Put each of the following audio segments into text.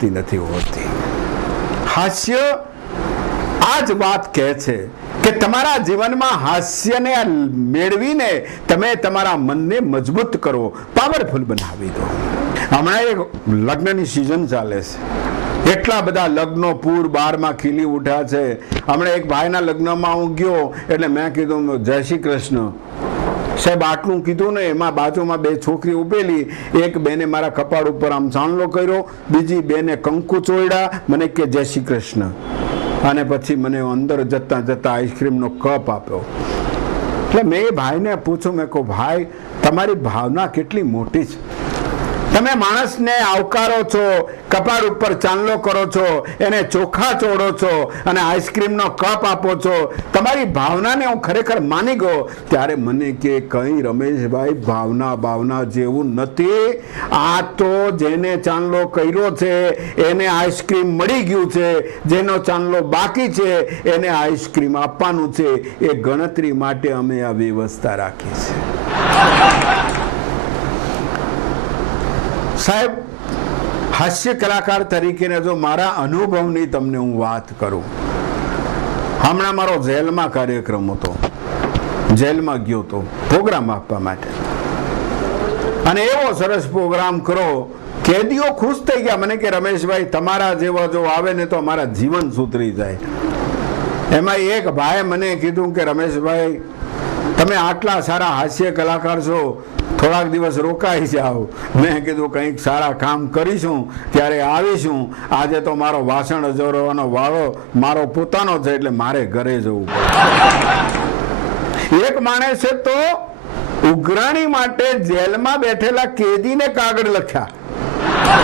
મળતી નથી હોતી. હાસ્ય આ જ વાત કહે છે કે તમારા જીવનમાં હાસ્યને મેળવીને તમે તમારા મનને મજબૂત કરો, પાવરફુલ બનાવી દો. હમણાં એક લગ્નની સિઝન ચાલે છે, એટલા બધા લગ્નો પૂર બારમાં ખીલી ઉઠ્યા છે. હમણાં એક ભાઈના લગ્નમાં હું ગયો એટલે મેં કીધું જય શ્રી કૃષ્ણ સાહેબ, આટલું કીધું ને એમાં બાજુમાં બે છોકરી ઉભેલી, એક બેને મારા કપાળ ઉપર આમ ચાંદલો કર્યો, બીજી બેને કંકુ ચોળ્યા, મને કે જય શ્રી કૃષ્ણ, અને પછી મને અંદર જતા જતા આઈસ્ક્રીમનો કપ આપ્યો. એટલે મેં એ ભાઈને પૂછ્યું, મેં કહું ભાઈ તમારી ભાવના કેટલી મોટી છે, તમે માણસને આવકારો છો, કપાળ ઉપર ચાંદલો કરો છો, એને ચોખા ચોડો છો અને આઈસ્ક્રીમનો કપ આપો છો. તમારી ભાવનાને હું ખરેખર માની ગયો. ત્યારે મને કે કંઈ રમેશભાઈ ભાવના જેવું નથી, આ તો જેને ચાંદલો કર્યો છે એને આઈસ્ક્રીમ મળી ગયું છે, જેનો ચાંદલો બાકી છે એને આઈસ્ક્રીમ આપવાનું છે. એ ગણતરી માટે અમે આ વ્યવસ્થા રાખી છે. સાહેબ, હાસ્ય કલાકાર તરીકે જો મારા અનુભવની તમને હું વાત કરું, હમણાં મારો જેલમાં કાર્યક્રમ હતો, જેલમાં ગયો હતો પ્રોગ્રામ આપવા માટે, અને એવો સરસ પ્રોગ્રામ કરો, કેદીઓ ખુશ થઈ ગયા. મને કે રમેશભાઈ તમારા જેવા જો આવે ને તો અમારા જીવન સુધરી જાય. એમાં એક ભાઈએ મને કીધું કે રમેશભાઈ તમે આટલા સારા હાસ્ય કલાકાર છો, થોડાક દિવસ રોકાઈ જાઓ. મેં કીધું કંઈક સારા કામ કરીશું ત્યારે આવીશું. આજે તો મારો વાસણ અજોરવાનો વાળો મારો પોતાનો છે એટલે મારે ઘરે જવું પડે. એક માણસે તો ઉઘરાણી માટે જેલમાં બેઠેલા કેદીને કાગળ લખ્યા,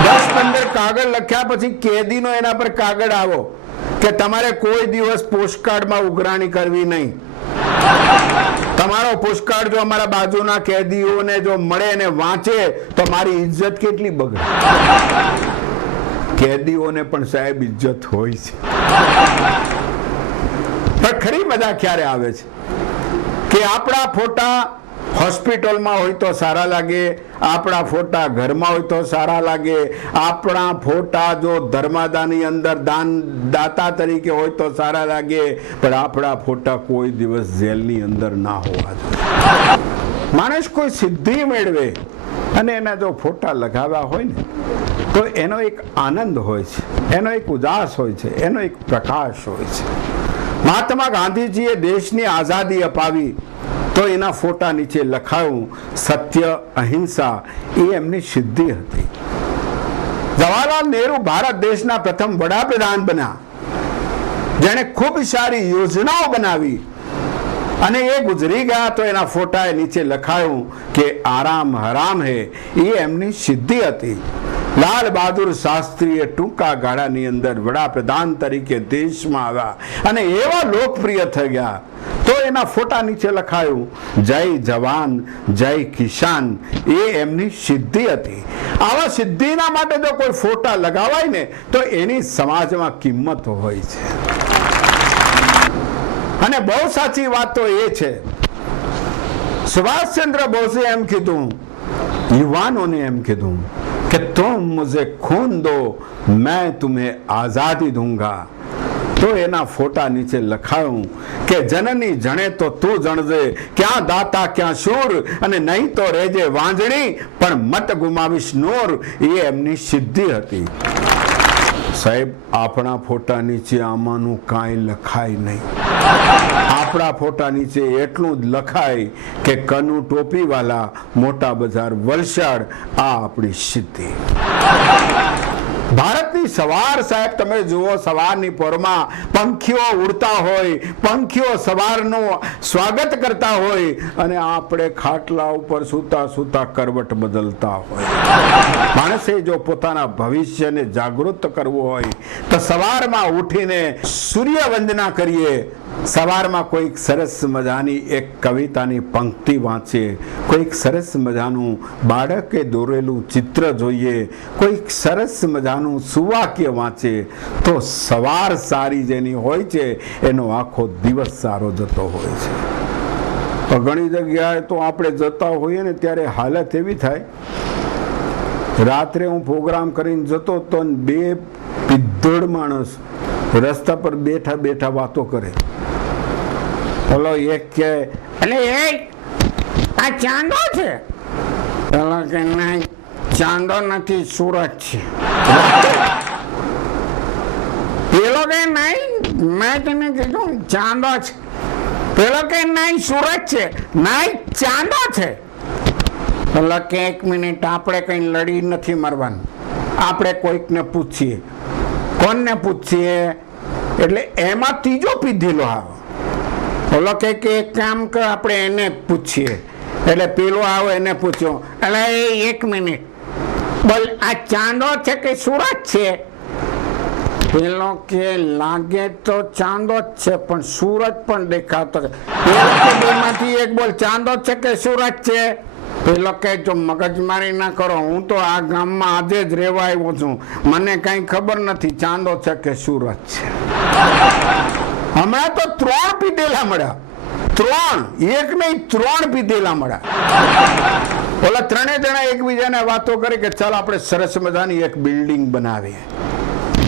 10-15 કાગળ લખ્યા, પછી કેદીનો એના પર કાગળ આવો કે તમારે કોઈ દિવસ પોસ્ટકાર્ડમાં ઉઘરાણી કરવી નહીં. તમારો પોસ્ટકાર્ડ જો અમારા બાજુના કેદીઓને જો મળે ને વાંચે તો મારી ઇજ્જત કેટલી બગડે. કેદીઓને પણ સાહેબ ઇજ્જત હોય છે, પણ ખરી મજા ક્યારે આવે છે કે આપણા ફોટા હોસ્પિટલમાં હોય તો સારા લાગે, આપણા ફોટા ઘરમાં હોય તો સારા લાગે, આપણા ફોટા જો ધર્માદાની અંદર દાતા તરીકે હોય તો સારા લાગે, પણ આપણા ફોટા કોઈ દિવસ જેલની અંદર ના હોવા જોઈએ. માણસ કોઈ સિદ્ધિ મેળવે અને એના જો ફોટા લગાવ્યા હોય ને તો એનો એક આનંદ હોય છે, એનો એક ઉદાસ હોય છે, એનો એક પ્રકાશ હોય છે. મહાત્મા ગાંધીજીએ દેશની આઝાદી અપાવી તો એના ફોટા નીચે લખાયું સત્ય અહિંસા, એ એમની સિદ્ધિ હતી. જવાહરલાલ નહેરુ ભારત દેશના પ્રથમ વડાપ્રધાન બન્યા, જેણે ખૂબ સારી યોજનાઓ બનાવી, અને એ ગુજરી ગયા તો એના ફોટા નીચે લખાયું કે આરામ હરામ હે, એ એમની સિદ્ધિ હતી. લાલ બહાદુર શાસ્ત્રીએ ટૂંકા ગાળાની અંદર વડાપ્રધાન તરીકે દેશમાં આવ્યા અને એવા લોકપ્રિય થઈ ગયા તો એના ફોટા નીચે લખાયું જય જવાન જય કિસાન, એ એમની સિદ્ધિ હતી. આવા સિદ્ધિના માટે જો કોઈ ફોટા લગાવાય ને તો એની સમાજમાં કિંમત હોય છે. અને બહુ સાચી વાત તો એ છે, સુભાષચંદ્ર બોઝે એમ કીધું, યુવાનોને એમ કીધું કે તુમ મુझे खून दो मैं तुम्हें आजादी दूंगा. તો એના ફોટા નીચે લખાયું કે જનની જણે તો તું જણજે, ક્યાં દાતા ક્યાં શૂર, અને નહીં તો રેજે વાંજણી પણ મત ગુમાવીશ નૂર, એ એમની સિદ્ધિ હતી. સાહેબ, આપણા ફોટા નીચે આમાંનું કાંઈ લખાય નહીં. આપણા ફોટા નીચે એટલું જ લખાય કે કનુ ટોપીવાલા, મોટા બજાર, વલસાડ, આ આપણી સિદ્ધિ. ભારતની સવાર સાહેબ તમે જુઓ, સવારની પોરમાં પંખીઓ ઉડતા હોય, પંખીઓ સવારનું સ્વાગત કરતા હોય, અને આપણે ખાટલા ઉપર સૂતા સૂતા કરવટ બદલતા હોય. માણસે જો પોતાના ભવિષ્યને જાગૃત કરવું હોય તો સવારમાં ઉઠીને સૂર્ય વંદના કરીએ, સવારમાં કોઈક સરસ મજાની એક કવિતાની પંક્તિ વાંચીએ, કોઈક સરસ મજાનું બાળકે દોરેલું ચિત્ર જોઈએ, કોઈક સરસ મજાનું સુવાક્ય વાંચીએ, તો સવાર સારી જેની હોય છે એનો આખો દિવસ સારો જતો હોય છે. ઘણી જગ્યાએ તો આપણે જતા હોઈએ ને ત્યારે હાલત એવી થાય રાત્રે હું પ્રોગ્રામ કરીને જતો તો 2 પિદ્ધડ માણસ રસ્તા પર બેઠા બેઠા વાતો કરે. પેલો એક કે એટલે આ ચાંદો છે, પેલો કે નહીં ચાંદો નથી સૂરજ છે. પેલો કે નહીં મેં તને કીધું ચાંદો છે. પેલો કે નહીં સૂરજ છે, નહીં ચાંદો છે. પેલો કે 1 મિનિટ આપણે કઈ લડી નથી મરવાનું, આપણે કોઈકને પૂછીએ. કોણને પૂછીએ? એટલે એમાં ત્રીજો પીધેલો આવે. પેલો કે એક કામ કર આપણે એને પૂછીએ. એટલે પેલો આવે એને પૂછ્યો, એટલે 1 મિનિટ બોલ આ ચાંદો છે કે સૂરજ છે? પેલો કે લાગે તો ચાંદો જ છે પણ સૂરજ પણ દેખાતો છે. બેમાંથી એક બોલ ચાંદો છે કે સૂરજ છે? પેલો કે જો મગજમારી ના કરો, હું તો આ ગામમાં આજે જ રહેવા આવ્યો છું, મને કઈ ખબર નથી ચાંદો છે કે સૂરજ છે. હમણાં તો 3 પીધેલા મળ્યા. 3 એક નહીં 3 પીધેલા મળ્યા. ઓલા 3 જણા એકબીજાને વાતો કરી કે ચાલ આપણે સરસ મજાની એક બિલ્ડિંગ બનાવીએ.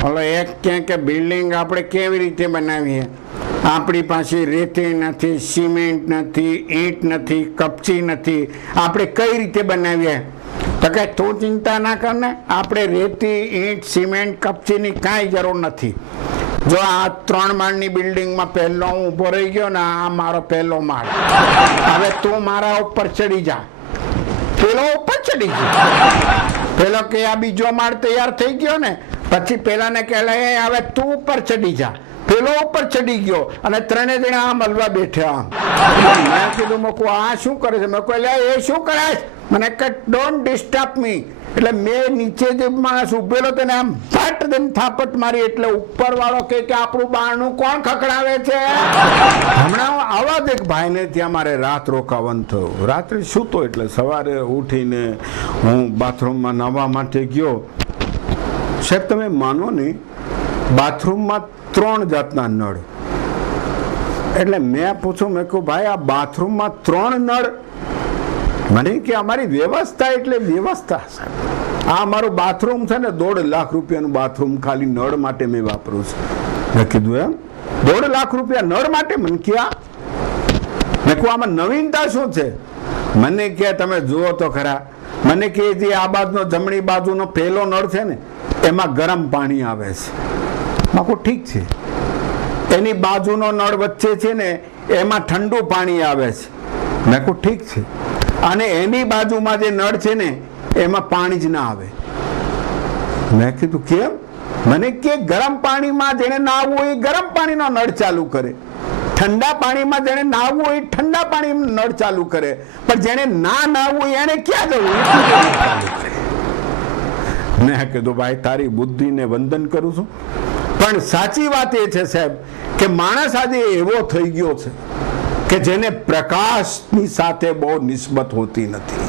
ઓલો એક કે બિલ્ડિંગ આપણે કેવી રીતે બનાવીએ? આપણી પાસે રેતી નથી, સિમેન્ટ નથી, ઈંટ નથી, કપચી નથી, આપણે કઈ રીતે બનાવીએ? તો કે તું ચિંતા ના કર ને, આપણે રેતી, ઈંટ, સિમેન્ટ, કપચીની કાંઈ જરૂર નથી. જો આ 3 માળની બિલ્ડિંગમાં પહેલો હું ઊભો રહી ગયો ને, આ મારો પહેલો માળ, હવે તું મારા ઉપર ચડી જા. પેલો ઉપર ચડી ગયો. પેલો કે આ બીજો માળ તૈયાર થઈ ગયો ને, પછી પેલાને કે હવે તું ઉપર ચડી જા. પેલો ઉપર ચડી ગયો અને 3 જણા આમ હલવા બેઠા. મેં કીધું મકુ આ શું કરે છે? મેં કહ્યું એ શું કરે છે? મને કે ડોન્ટ ડિસ્ટર્બ મી. એટલે મેં નીચે જે માણસ ઉભેલો તેને આમ ફટ દઈને થાપટ મારી. એટલે ઉપર વાળો કે આપણું બારણું કોણ ખખડાવે છે? હમણાં આવા જ એક ભાઈને ત્યાં મારે રાત રોકાવાનું થયું. રાત્રે સૂતો એટલે સવારે ઉઠીને હું બાથરૂમમાં નાહવા માટે ગયો. સાહેબ તમે માનો નહીં, બાથરૂમમાં 3 જાતના નળ. એટલે મેં પૂછ્યું, મેં કહ્યું ભાઈ આ બાથરૂમમાં 3 નળ? મને કે અમારી વ્યવસ્થા એટલે વ્યવસ્થા. આ અમારું બાથરૂમ છે ને 1.5 લાખ રૂપિયાનું બાથરૂમ ખાલી નળ માટે મેં વાપરું છું. મેં કીધું એમ 1.5 લાખ રૂપિયા નળ માટે? મને ક્યાં? મેં કહું આમાં નવીનતા શું છે? મને કે તમે જુઓ તો ખરા. મને કે જે આ બાજુનો જમણી બાજુનો પહેલો નળ છે ને એમાં ગરમ પાણી આવે છે. મેં કહું ઠીક છે. એની બાજુનો નળ વચ્ચે છે ને એમાં ઠંડુ પાણી આવે છે. મેં કહું ઠીક છે. અને એની બાજુમાં જે નળ છે ને એમાં પાણી જ ના આવે. મેં કીધું કેમ? મને કે ગરમ પાણીમાં જેને નાહવું હોય ગરમ પાણીનો નળ ચાલુ કરે, ઠંડા પાણીમાં જેને નાહવું હોય ઠંડા પાણીનો નળ ચાલુ કરે, પણ જેને ના નાહવું હોય એને ક્યાં જવું? મેં કીધું ભાઈ તારી બુદ્ધિને વંદન કરું છું, પણ સાચી વાત એ છે સાહેબ કે માણસ આજે એવો થઈ ગયો છે કે જેને પ્રકાશની સાથે બહુ નિસ્બત હોતી નથી,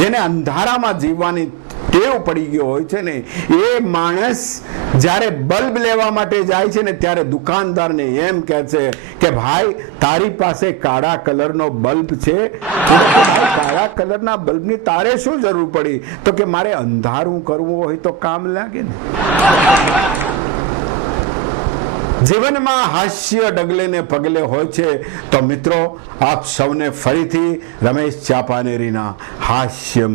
જેને અંધારામાં જીવવાની ટેવ પડી ગયો હોય છે ને, એ માણસ જ્યારે બલ્બ લેવા માટે જાય છે ને ત્યારે દુકાનદારને એમ કહે છે કે ભાઈ તારી પાસે કાળા કલરનો બલ્બ છે? કાળા કલરના બલ્બની તારે શું જરૂર પડી? તો કે મારે અંધારું કરવું હોય તો કામ લાગે ને. જીવનમાં હાસ્ય ડગલે ને પગલે હોય છે. તો મિત્રો આપ સૌને ફરીથી રમેશ ચાપાનેરીના હાસ્ય